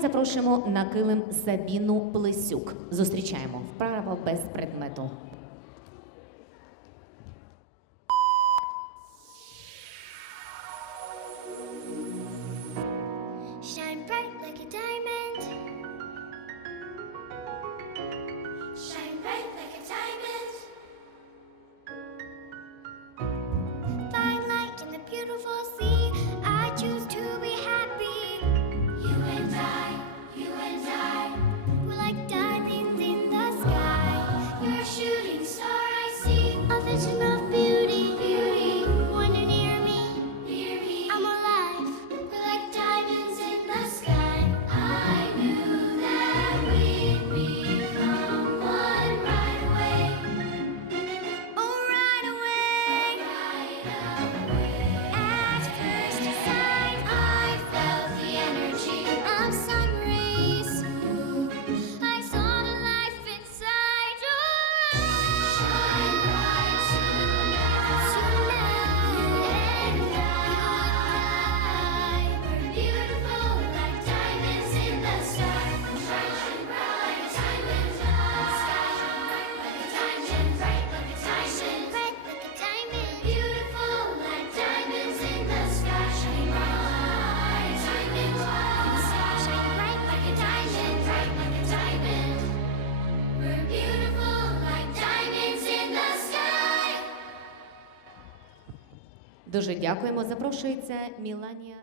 запрошуємо на килим Сабіну Плесюк. Зустрічаємо вправо без предмету. Дуже дякуємо. Запрошується Міланія.